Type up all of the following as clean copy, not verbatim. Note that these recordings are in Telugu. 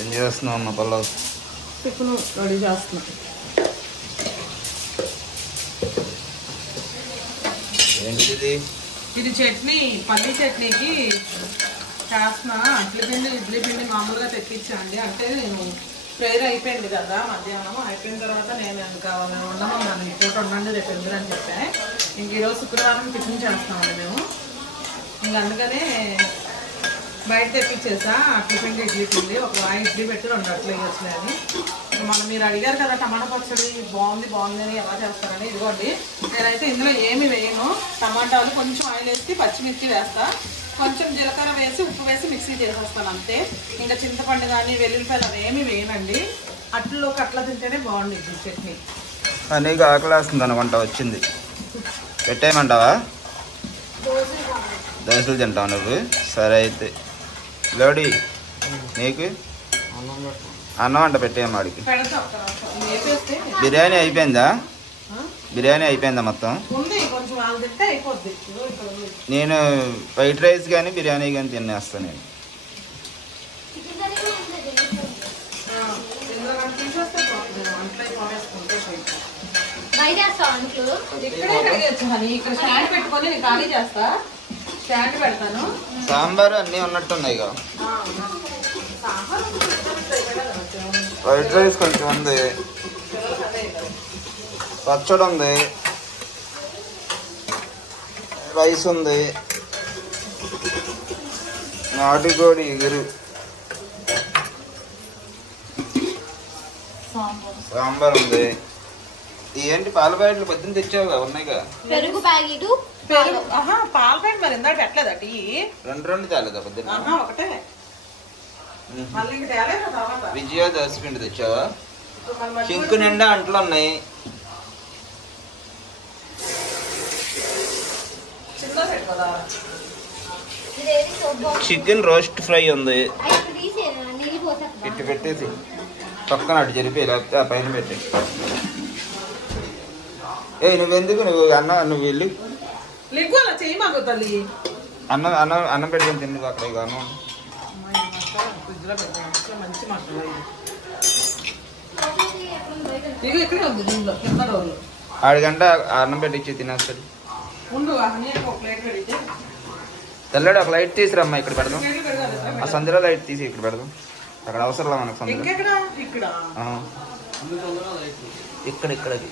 ఏం చేస్తున్నావు అన్న పల్లవ్? టిఫిన్ రెడీ చేస్తున్నా. ఏంటిది? ఇది చట్నీ, పల్లీ చట్నీకి చేస్తున్నా. ఇడ్లీ పిండి మామూలుగా తెప్పించండి. అంటే నేను ప్రేయర్ అయిపోయింది కదా మధ్యాహ్నం, అయిపోయిన తర్వాత నేను ఇంకా ఉండమన్నాను, ఈ పూట ఉండండి రేపు ఎందుకు అని చెప్పా. ఇంక ఈరోజు శుక్రవారం టిఫిన్ చేస్తామండి మేము. ఇంక అందుకనే బయట తెప్పించేసా టిఫిన్ ఇడ్లీ పిండి. ఒక ఇడ్లీ పెట్టి 2 అట్లు వేయచ్చు అని. మనం మీరు అడిగారు కదా టమాటా పచ్చడి బాగుంది అని ఎలా చేస్తారని. ఇదిగోండి, నేనైతే ఇందులో ఏమి వేయను. టమాటాలు కొంచెం ఆయిల్ వేసి పచ్చిమిర్చి వేస్తా, కొంచెం జీలకర్ర వేసి ఉప్పు వేసి మిక్సీ చేసేస్తాను అంతే. ఇంకా చింతపండు కానీ వెల్లుల్లిపాయలు అవి ఏమి వేయనండి. అట్లలోకి అట్లా తింటేనే బాగుంటుంది చట్నీ. నీకు ఆకలి వేస్తుంది అనుకుంటా, వచ్చింది పెట్టేయమంటావా? దోశలు తింటావు నువ్వు? సరే అయితే లోడి నీకు అన్నం అంట పెట్టేయమ్మ వాడికి. బిర్యానీ అయిపోయిందా? బిర్యానీ అయిపోయిందా మొత్తం? నేను వైట్ రైస్ కానీ బిర్యానీ కానీ తినేస్తాను నేను. సాంబార్ అన్నీ ఉన్నట్టున్నాయి ఇక. వైట్ రైస్ కొంచెం ఉంది, పచ్చడి ఉంది, రైస్ ఉంది, నాటుకోడి ఎగురు, సాంబార్ ఉంది. ఏంటి పాల ప్యాకెట్లు పొద్దున్న తెచ్చావుగా? ఉన్నాయిగా. పెరుగు ప్యాకెట్, పాల ప్యాకెట్ మరి ఇందాక పెట్టలేదా? టీ 2 తేలేదా పొద్దున్న? ఒకటే. విజయ దోశ పిండి తెచ్చావా? చింకు నిండా అంట్లు ఉన్నాయి. చికెన్ రోస్ట్ ఫ్రై ఉంది. ఇటు పెట్టేసి పక్కన అటు జరిపి లేకపోతే ఆ పైన పెట్టి. నువ్వెందుకు నువ్వు నువ్వు వెళ్ళి అన్నం పెట్టుకొని తిండు అక్కడ. ఇక అన్నం ఆడిగంట అన్నం పెట్టించి తినేస్తాడు. తెల్లడు ఒక లైట్ తీసురమ్మా, ఇక్కడ పెడదాం. ఆ సందులో లైట్ తీసి ఇక్కడ పెడదాం. అక్కడ అవసరం మనకు సందులో. ఇక్కడికి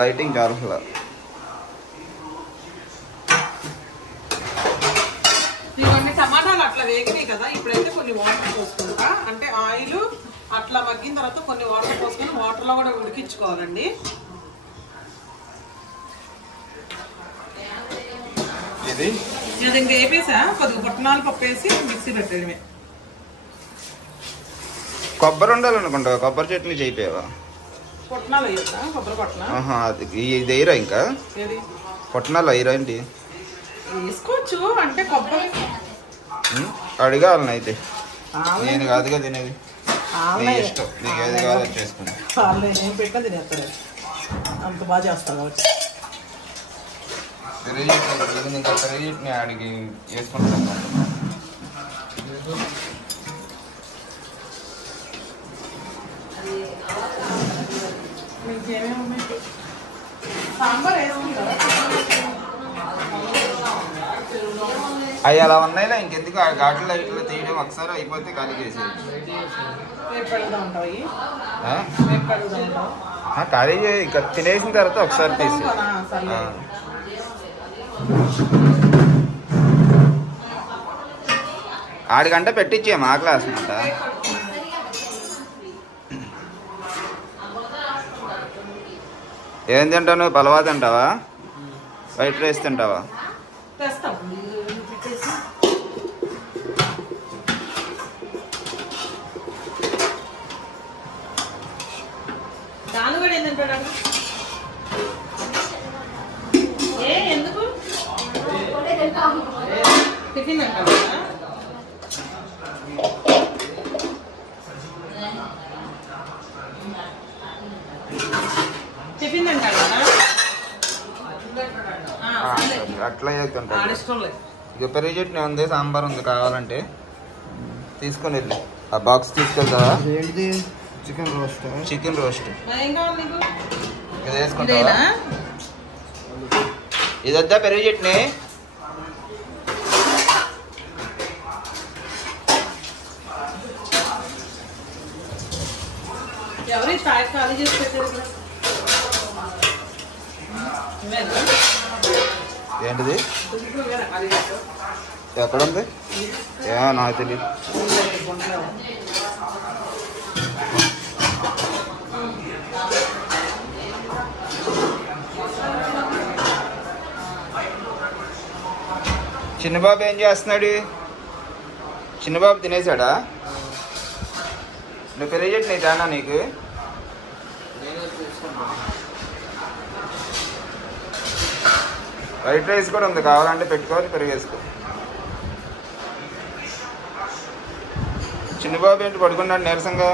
లైటింగ్ చాలా. ఇవన్నీ టమాటాలు అట్లా వేగినాయి కదా. ఇప్పుడైతే కొన్ని వాటర్ పోసుకుంటా. అంటే ఆయిల్ అట్లా మగ్గిన తర్వాత కొన్ని వాటర్ పోసుకొని వాటర్లో కూడా ఉడికించుకోవాలండి. ఇది ఇంకా వేపేసా, కొద్దిగా పుట్నాలు పప్పు వేసి మిక్సీ పెట్టడమే. కొబ్బరి ఉండాలనుకుంటా. కొబ్బరి చట్నీ చేయిపోయావా? పుట్నాలు వేయొద్దా? కొబ్బరి పుట్నాలు ఇది వేయరా? ఇంకా పుట్నాలు వేయరా ఏంటి? వేసుకోవచ్చు. అంటే కొబ్బరి అడిగాలను అయితే. నేను కాదుగా తినేది, ఇష్టం. నీకు ఏది కాదో చేసుకున్నా. నేను పెట్టినా తినేస్తాను, అంత బాగా చేస్తాను కాబట్టి. చట్నీ ఆడికి వేసుకుంటాను. అవి అలా ఉన్నాయిలా, ఇంకెందుకు ఆ ఘాట్లు లైట్లో తీయడం. ఒకసారి అయిపోతే ఖాళీ చేసేది. ఖాళీ ఇక తినేసిన తర్వాత ఒకసారి తీసి ఆడిగంట పెట్టించేమా ఆకలి వేస్తుందంట. ఏం తింటావు? పలవా తింటావా? వైట్ రైస్ తింటావా? ఎందుకు టిఫిన్ అంటావా? టిఫిన్ అంటాడు కదా. అట్లా ఇష్టం లేదు. ఇక పెరుగు చట్నీ ఉంది, సాంబార్ ఉంది, కావాలంటే తీసుకొని వెళ్ళి ఆ బాక్స్ తీసుకెళ్తావా? ఏంటిది? Chicken roast. చికెన్ రోస్ట్ ఏం కావాలి నీకు? ఇది వేసుకుంటావా? ఇది వద్దా పెరుగు చట్నీ? ఎవరు ఈ ప్యాక్ ఖాళీ చేసి పెట్టారు ఇక్కడ? ఏంటిది? ఎక్కడ ఉంది? ఏమో నాకు తెలియదు. చిన్నబాబు ఏం చేస్తున్నాడు? చిన్నబాబు తినేసాడా? నువ్వు పెరుగు చట్నీ తేనా నీకు? వైట్ రైస్ కూడా ఉంది, కావాలంటే పెట్టుకోవాలి, పెరుగు వేసుకో. చిన్నబాబు ఏంటి పడుకున్నాడు నీరసంగా?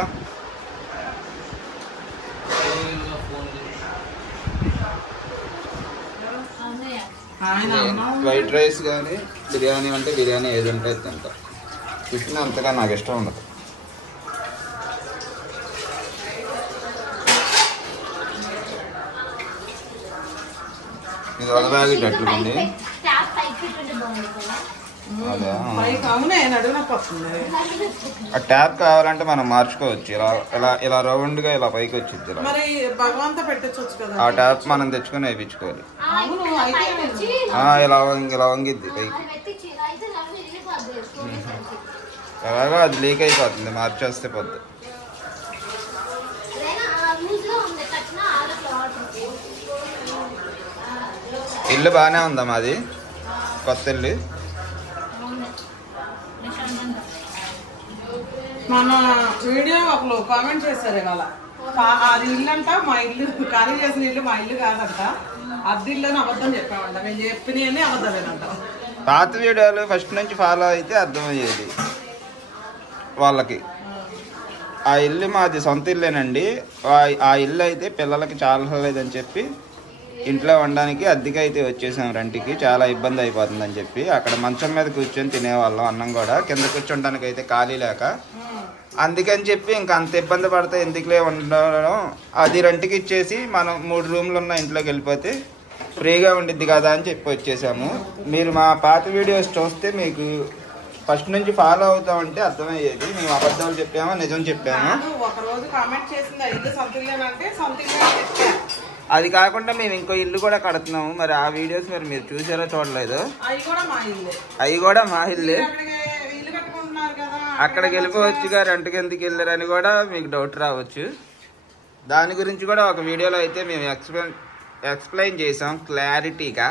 వైట్ రైస్ కానీ బిర్యానీ అంటే బిర్యానీ ఏది ఉంటే తింటా. టిఫిన్ అంతగా నాకు ఇష్టం ఉండదు. ఇది వడబాగేటట్లుంది. అదే ఆ ట్యాప్ కావాలంటే మనం మార్చుకోవచ్చు. ఇలా రౌండ్గా ఇలా పైకి వచ్చింది. ఆ ట్యాప్ మనం తెచ్చుకొని వేయించుకోవాలి. ఇలా వంగిద్ది పైకి. ఎలాగో అది లీక్ అయిపోతుంది, మార్చేస్తే పొద్దు. ఇల్లు బాగానే ఉందా మాది? కొత్త ఇల్లు. మన వీడియో ఒకరు కామెంట్ చేశారు ఇవాళ, అది ఇల్లు అంట, మా ఇల్లు ఖాళీ చేసిన ఇల్లు మా ఇల్లు కాదంట, అద్దె ఇల్లు అని అబద్ధం చెప్పామంట. మేము చెప్పినవన్నీ అబద్ధాలేనంట. పాత వీడియోలు ఫస్ట్ నుంచి ఫాలో అయితే అర్థమయ్యేది వాళ్ళకి. ఆ ఇల్లు మాది సొంత ఇల్లేనండి. ఆ ఇల్లు అయితే పిల్లలకి చాలా లేదని చెప్పి ఇంట్లో ఉండడానికి అద్దెకి అయితే వచ్చేసాం రెంట్కి. చాలా ఇబ్బంది అయిపోతుందని చెప్పి అక్కడ మంచం మీద కూర్చొని తినేవాళ్ళం. అన్నం కూడా కింద కూర్చోడానికి అయితే ఖాళీ లేక, అందుకని చెప్పి ఇంకా అంత ఇబ్బంది పడితే ఎందుకులే ఉండడం, అది రెంట్కి ఇచ్చేసి మనం 3 రూమ్లు ఉన్న ఇంట్లోకి వెళ్ళిపోతే ఫ్రీగా ఉండిద్ది కదా అని చెప్పి వచ్చేసాము. మీరు మా పాత వీడియోస్ చూస్తే మీకు ఫస్ట్ నుంచి ఫాలో అవుతా ఉంటే అర్థమయ్యేది. మేము అబద్ధాలు చెప్పామో నిజం చెప్పాము. అది కాకుండా మేము ఇంకో ఇల్లు కూడా కడుతున్నాము. మరి ఆ వీడియోస్ మీరు చూసారో చూడలేదు. అవి కూడా మా ఇల్లే. అక్కడికి వెళ్ళిపోవచ్చుగా, రెంట్కి ఎందుకు వెళ్ళారని కూడా మీకు డౌట్ రావచ్చు. దాని గురించి కూడా ఒక వీడియోలో అయితే మేము ఎక్స్ప్లెయిన్ చేసాం క్లారిటీగా.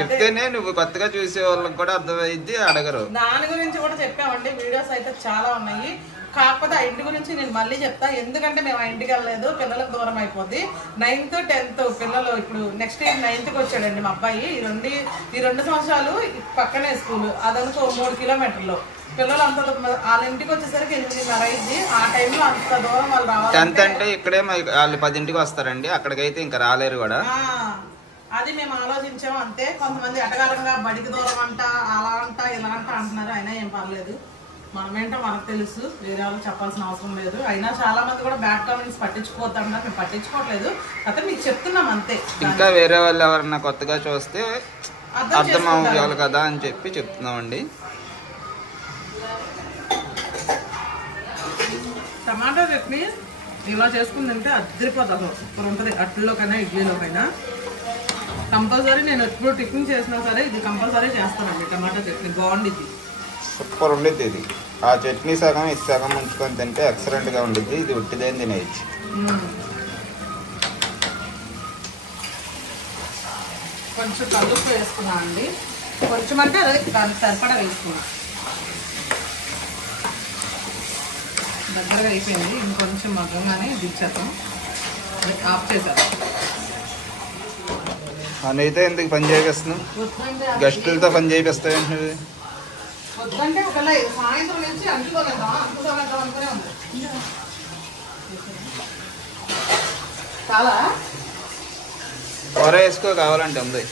చెప్తేనే నువ్వు కొత్తగా చూసే వాళ్ళకి కూడా అర్థమైంది, అడగరు. దాని గురించి కూడా చెప్పామండి. వీడియోస్ అయితే చాలా ఉన్నాయి. కాకపోతే ఆ ఇంటి గురించి నేను మళ్ళీ చెప్తా, ఎందుకంటే మేము ఆ ఇంటికి వెళ్ళలేదు, పిల్లలకు దూరం అయిపోద్ది. 9th 10th పిల్లలు, ఇప్పుడు నెక్స్ట్ ఇయర్ 9th వచ్చాడండి మా అబ్బాయి. ఈ 2 సంవత్సరాలు పక్కనే స్కూల్, అదనుకో 3 కిలోమీటర్లు. పిల్లలు అంత వాళ్ళ ఇంటికి వచ్చేసరికి 8:30 అయింది. ఆ టైంలో అంత దూరం వాళ్ళు రావాలి. 10th అంటే ఇక్కడే వాళ్ళు 10ంటికి వస్తారండి, అక్కడికైతే ఇంకా రాలేరు కూడా. అది మేము ఆలోచించాము అంతే. కొంతమంది అటగారంగా బడికి దూరం అంట, అలా అంట, ఇలా అంట అంటున్నారు. అయినా ఏం పర్లేదు, మనమేంటో మనకు తెలుసు, వేరే వాళ్ళు చెప్పాల్సిన అవసరం లేదు. అయినా చాలా మంది కూడా బ్యాడ్ కామెంట్స్ పట్టించుకోవద్దన్నారు, మేము పట్టించుకోవట్లేదు. అయితే మీకు చెప్తున్నాం అంతే. ఇంకా వేరే వాళ్ళు ఎవరన్నా కొత్తగా చూస్తే అర్థం అవ్వాలి కదా అని చెప్పి చెప్తున్నామండి. టమాటా చట్నీ ఇలా చేసుకుందంటే అద్దరిపోతుంది, సూపర్ ఉంటుంది. అట్లలోకైనా ఇడ్లీలోకైనా కంపల్సరీ. నేను ఎప్పుడు టిఫిన్ చేసినా సరే ఇది కంపల్సరీ చేస్తానండి. టమాటా చట్నీ బాగుండిద్ది, సూపర్ ఉండిద్ది. ఇది ఆ చట్నీ సగం ఇది సగం ఉంచుకొని తింటే ఎక్సలెంట్గా ఉండిద్ది. ఇది ఉట్టిదేని తినేయచ్చు. కొంచెం కలుపు వేసుకున్నా అండి, కొంచెం అంటే అదే సరిపడా వేసుకున్నా. దగ్గరగా అయిపోయింది, ఇంకొంచెం మగ్గంగానే దిచ్చేస్తాం, ఆఫ్ చేసేస్తాం. అయితే ఎందుకు పని చేపిస్తున్నావు? గెస్టులతో పని చేపిస్తావు వద్దంటే ఒకవేళ సాయంత్రం నుంచి అంటుకోలేదా అనుకునే ఉంది. చాలా కూర వేసుకో కావాలంటే ఉంది.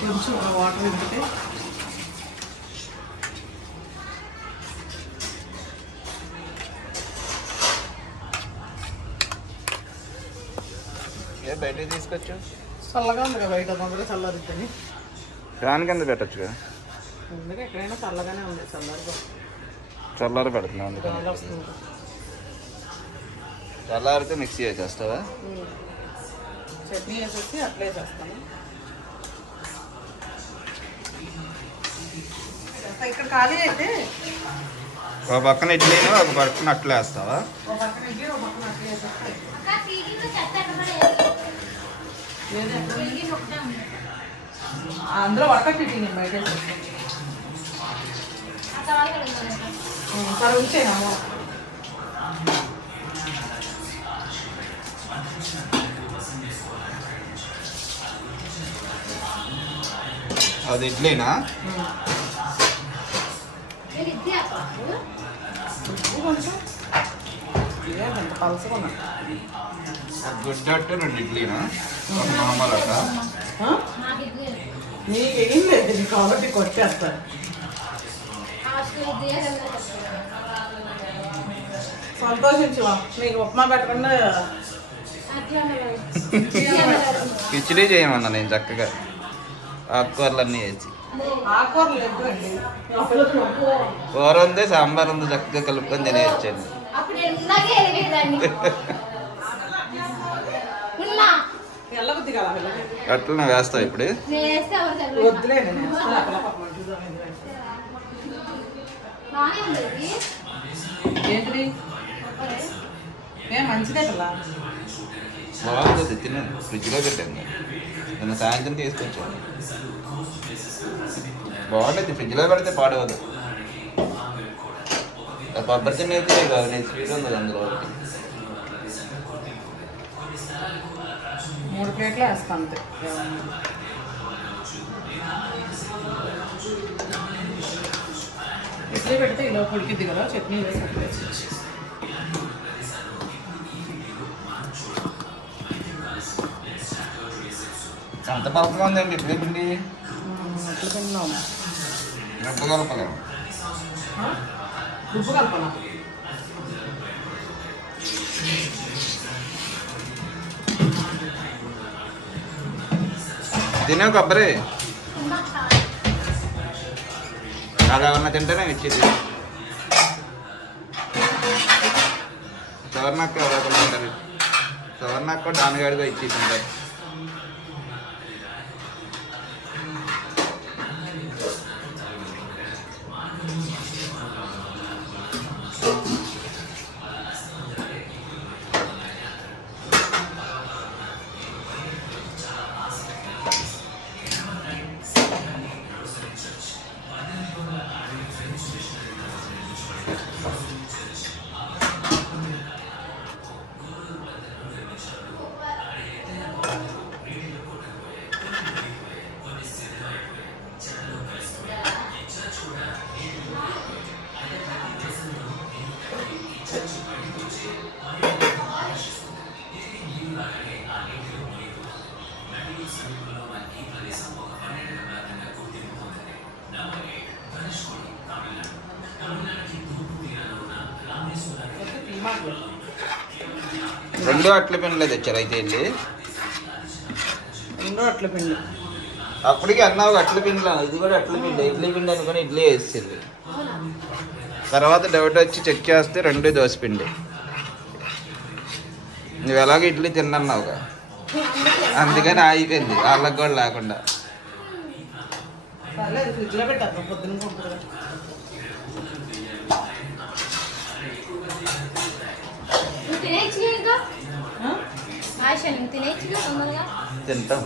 కొంచెం వాటర్ ఇంకితే బయటకి తీసుకొచ్చు. చల్లగా ఉంది కదా బయట, తొందరగా చల్లారుద్దని. ఫ్యాన్ కింద పెట్టచ్చు కదా. ఎందుకు ఎక్కడైనా చల్లగానే ఉంది, చల్లారి పెడుతున్నాం అందుకని. గాలి వస్తుంది. చల్లారితే మిక్సీ వేసేస్తావా? చట్నీ వేసేసి అట్లే చేస్తాను. ఇక్కడ ఖాళీ అయితే ఒక పక్కన ఇడ్లీను ఒక పక్కన అట్లా వేస్తావా? ఒక పక్కన ఇడ్లీ ఒక పక్కన అట్లే వేసేస్తాను. అందులో వడకట్టి నేను బయట సరే ఉంచేనాము. అది ఇడ్లీనా? కొంచెం ఇదే ఎంత పలసకున్నా. గుడ్డట్టు 2 ఇడ్లీనా? మామూలు అట్లా నీకేం లేదు కాబట్టి కొట్టేస్తాను. సంతోషించు, నీకు ఉప్మా పెట్టకుండా కిచిడీ చేయమన్నా నేను చక్కగా ఆకుకూరలన్నీ వేసి. ఆకుకూరలు ఎద్దండి, కూర ఉంది, సాంబార్ ఉంది, చక్కగా కలుపుకొని తినేయచ్చండి. ఎల్లబుద్ధి కదా అట్లా వేస్తావు ఇప్పుడు? వద్దులే ఏంటిది మంచిదే కదా. బాగుంటుంది, తిన్నాను, ఫ్రిడ్జ్లో పెట్టాను. నిన్న సాయంత్రం తీసుకొచ్చాను. బాగుంటుంది, ఫ్రిడ్జ్లో పెడితే పాడవదు. కొబ్బరి తినేది నేను స్వీట్ ఉంది అందులో ఒకటి. 3 ప్లేట్లు వేస్తాను అంతే. ఇడ్లీ పెడితే ఇలా ఉడికిద్ది కదా, చట్నీ వేసి అంత పలకగా ఉందండి ఇడ్లీ పిండి. ఎట్లా తిన్నాం? ఉప్పు కలపలేము. ఉప్పు కలపనా? తినే కొబ్బరి అలా ఏమన్నా తింటేనే ఇచ్చేది. సవర్ణక్క ఎవరో ఉంటారు, సవర్ణక్క నాన్నగాడిగా ఇచ్చేసి ఉంటారు. రెండు అట్ల పిండిలో తెచ్చారు అయితే వెళ్ళి. రెండు అట్ల పిండి అప్పటికి అన్నావు అట్ల పిండిలో, ఇది కూడా అట్ల పిండి, ఇడ్లీ పిండి అనుకుని ఇడ్లీ వేసేది. తర్వాత డౌట్ వచ్చి చెక్ చేస్తే 2 దోశ పిండి. నువ్వు ఎలాగో ఇడ్లీ తిన్నావుగా, అందుకని ఆగిపోయింది వాళ్ళకి కూడా లేకుండా. ఫ్రిడ్జ్లో పెట్టాను పొద్దున్న కొంటారు. తింటాం,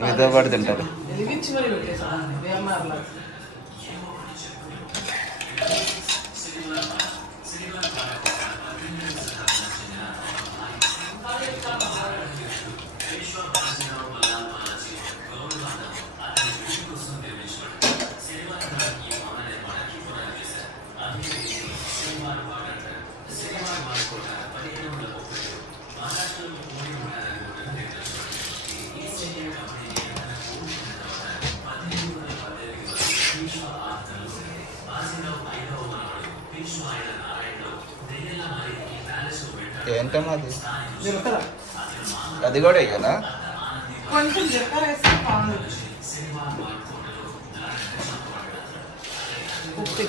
మీతో పాటు తింటారు. వెలిగించి మరి పెట్టేసాను వేమర్లా. ఏంటమ్మా అది? జీలకర్ర అది కూడా కదా కొంచెం జీలకర్ర వేస్తే బాగుంది. ఉప్పు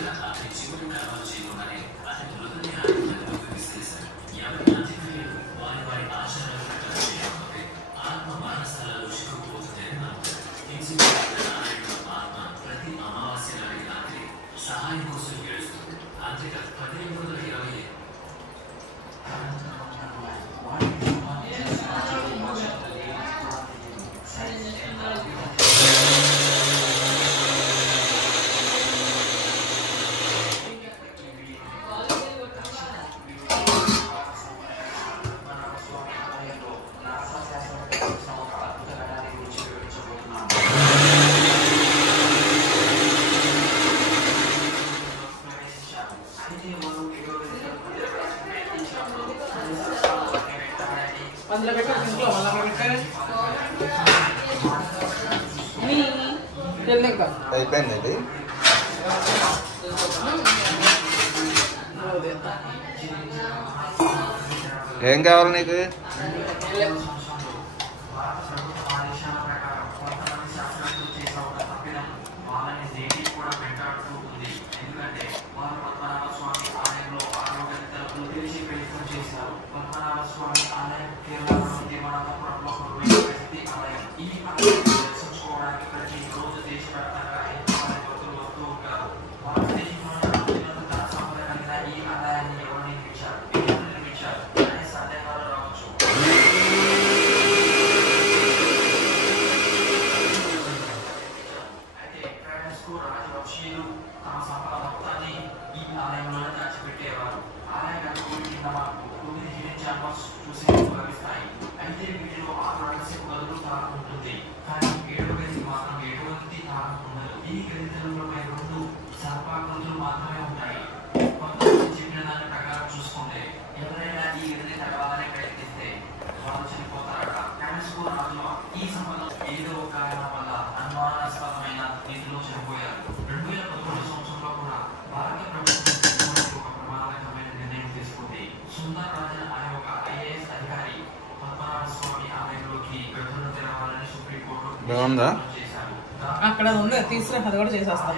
అందులో పెట్టారు ఇంట్లో మళ్ళీ పెట్టారు ఇంకా అయిపోయింది ఇది. ఏం కావాలి నీకు? బాగుందా? అక్కడ ఉంది తీసుకురా, అది కూడా చేసేస్తాం.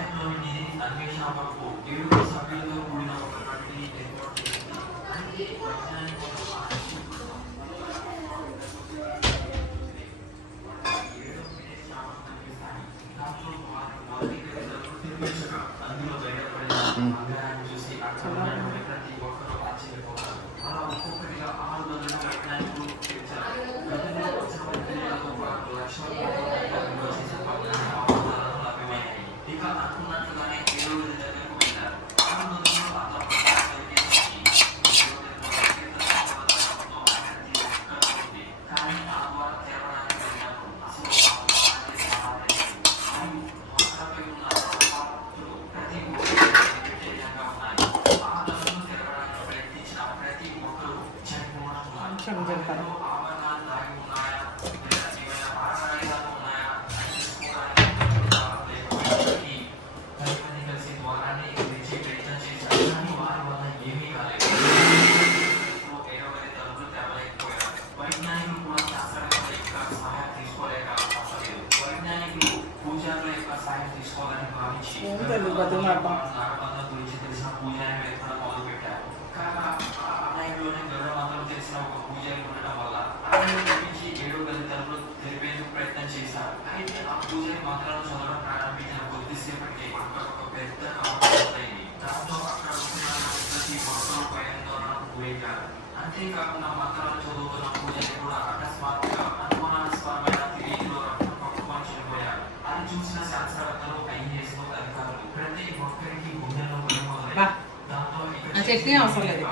చట్నీ అవసరం లేదు.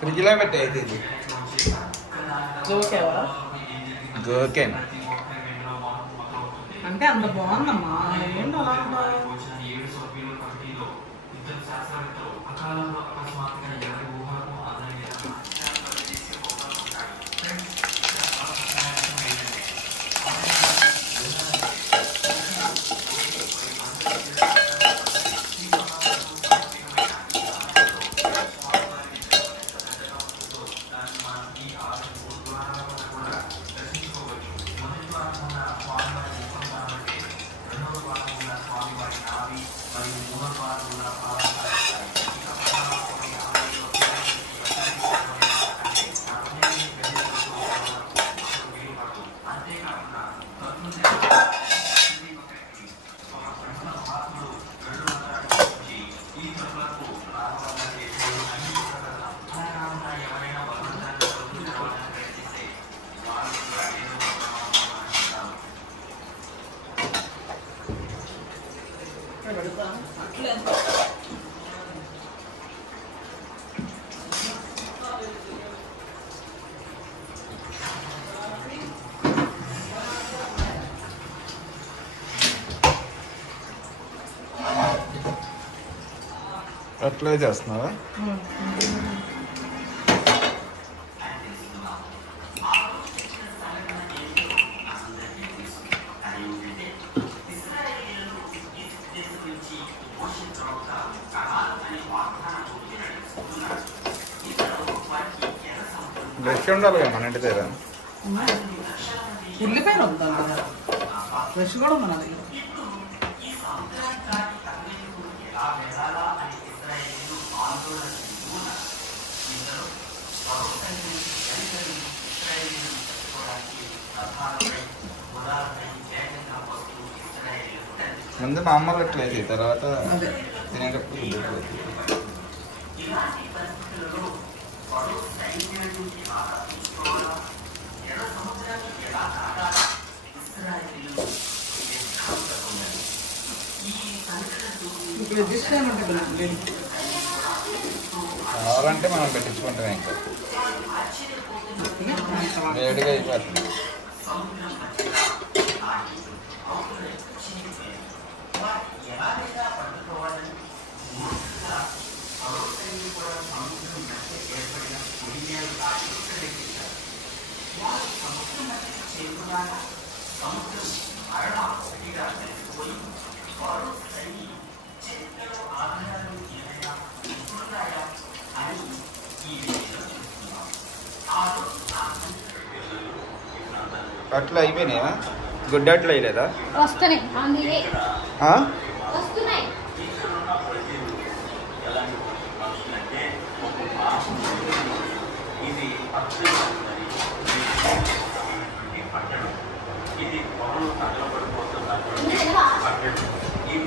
ఫ్రిడ్జ్లో పెట్టే అయితే ఇది జోకేవా గోకెన్ అంటే అంత బాగుందమ్మా, ఏంటి అలా అంటావు? అట్లే చేస్తున్నావా? బ్రష్ ఉండాలి కదా మన ఇంటి దగ్గర. ఉల్లిపాయలు వద్దా? బ్రష్ కూడా ఉంది నా దగ్గర. ముందు మా అమ్మ పెట్టలేదు, తర్వాత తినేటప్పుడు కావాలంటే మనం పెట్టించుకుంటాం. ఇంకా వేడిగా అయిపోతుంది. అట్లా అయిపోయినాయా? గుడ్ అట్లా అయ్యలేదా? వస్తున్నాయి.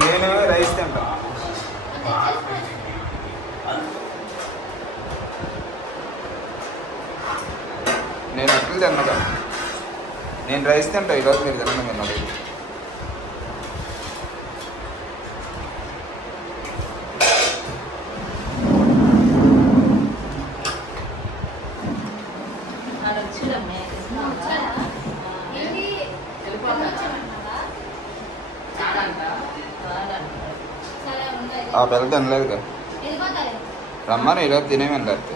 నేను రైస్ తింటా. నేను అట్లు తిన్నదా? నేను రైస్ తింటా. ఈరోజు మీరు తినడం విన్నాడు. ఆ పిల్ల తినలేదు కదా, రమ్మని ఈరోజు తినేమని లేకపోతే.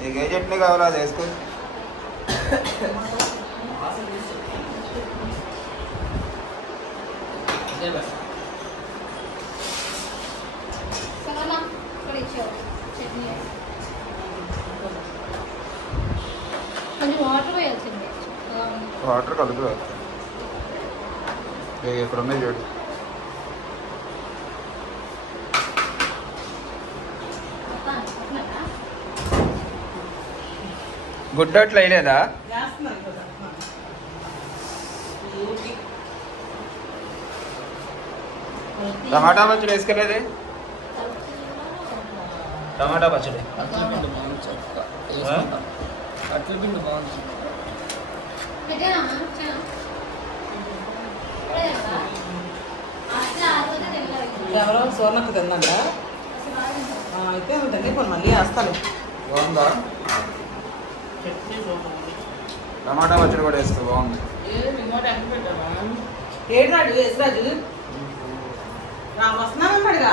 నీకు ఏ చట్నీ కావాలో అది వేసుకో. వాటర్ కలుపు. ఇక్కడ ఉన్నాయి చూడు. గుడ్డ అట్లా వేయలేదా? టమాటా పచ్చడి వేసుకోలేదే టమాటా పచ్చడి ఎవరో సోర్ణకు తిందంట అయితే ఉంటుంది కొన్ని మళ్ళీ వేస్తాను బాగుందా టమాటా పచ్చడి కూడా వేసుకో బాగుంది ఏడు రాజు యశ్రాజు వస్తున్నానన్నాడుగా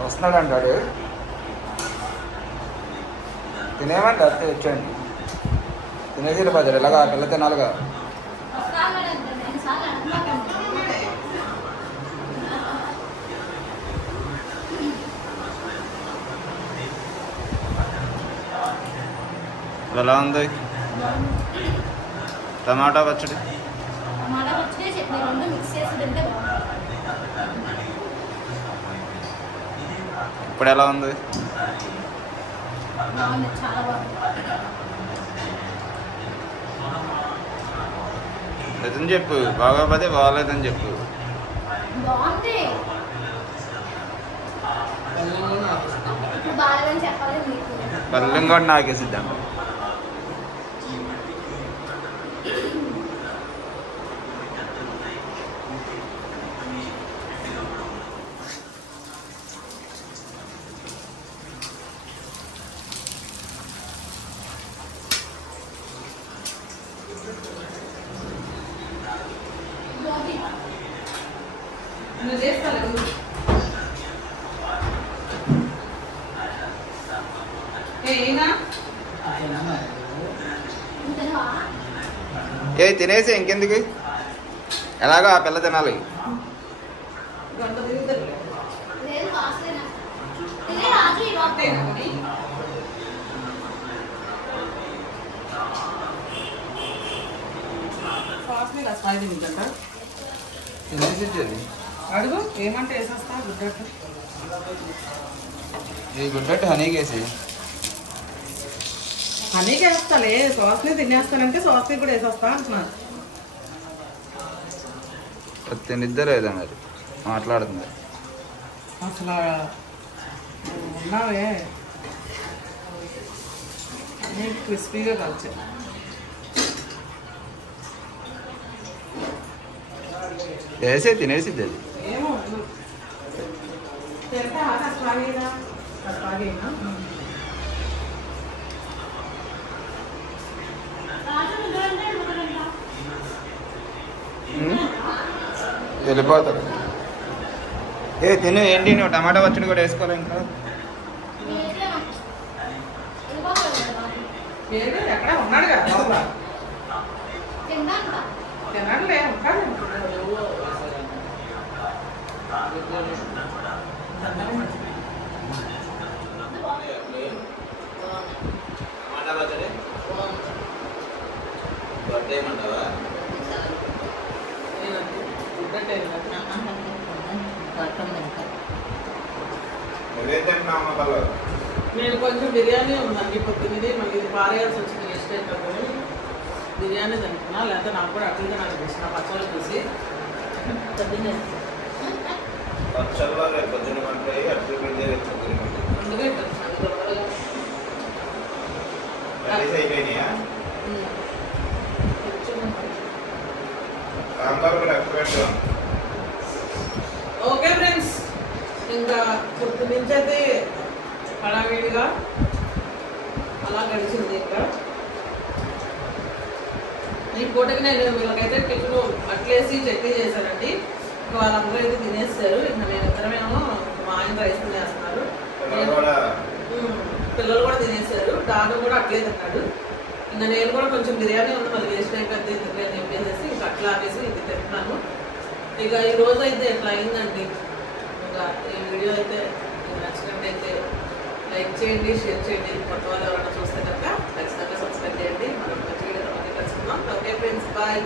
వస్తున్నాడు అంటాడు తినేమండి అట్టే వచ్చండి తినేసి పచ్చడి ఇలాగా పిల్ల తినాలిగా ఎలా ఉంది టమాటా పచ్చడి ఇప్పుడు ఎలా ఉంది నిజం చెప్పు బాగోపోతే బాగోలేదని చెప్పు బెల్లం కూడా నాకేసిద్దాం ఏ తినేసి ఇంకెందుకు ఎలాగో ఆ పిల్ల తినాలి అడుగు ఏమంటే వేసేస్తా గుడ్డట్టు ఈ గుడ్డట్టు హనీకి వేసి హనీకి వేస్తాలే సాస్ని తినేస్తానంటే సాస్ని కూడా వేసేస్తా అంటున్నారు తినిద్దలేదా మరి మాట్లాడుతుంది అసలు ఉన్నావే నీకు క్రిస్పీగా కాల్చా వేసే తినేసిద్ది అది ఏమో తింటా కష్టాగేనా కష్టాగేనా వెళ్ళిపోతారు ఏ తిను ఏంటి నువ్వు టమాటా పచ్చడి కూడా వేసుకోవాలి ఇంకా ఎక్కడ ఉన్నాడు కదా తినాడులే ఉంటాడు నేను కొంచెం బిర్యానీ ఉందండి పొద్దున్నది మళ్ళీ ఇది పారేయాల్సి వచ్చింది నెక్స్ట్ అయిపోతుంది బిర్యానీ తింటున్నా లేకపోతే నాకు కూడా అట్లగా నాకు ఇచ్చిన పచ్చళ్ళు చూసి ముందుగా ఓకే ఫ్రెండ్స్ ఇంకా పొద్దు నుంచి అయితే హడావిడిగా అలా గడిచింది ఇంకా ఈ పూటకి నేను వీళ్ళకైతే టిఫిన్ అట్లేసి చట్నీ చేశానండి ఇంకా వాళ్ళందరూ అయితే తినేస్తారు ఇంకా నేను ఇద్దరమేమో మా ఆయన రైస్ తినేస్తున్నారు పిల్లలు కూడా తినేసారు దాని కూడా అట్లే తిన్నాడు ఇంకా నేను కూడా కొంచెం బిర్యానీ ఉంది మళ్ళీ వేస్ట్ అయిపోద్ది ఎందుకు అని చెప్పేసి ఇంకా అట్లా ఆపేసి ఇది తింటున్నాను ఇక ఈ రోజు అయితే ఇట్లా అయిందండి ఇంకా ఈ వీడియో అయితే మీకు నచ్చినట్టయితే లైక్ చేయండి షేర్ చేయండి కొత్త వాళ్ళు ఎవరైనా చూస్తే కనుక ఖచ్చితంగా సబ్స్క్రైబ్ చేయండి మనం మంచి వీడియో కలుసుకుందాం ఓకే ఫ్రెండ్స్ బాయ్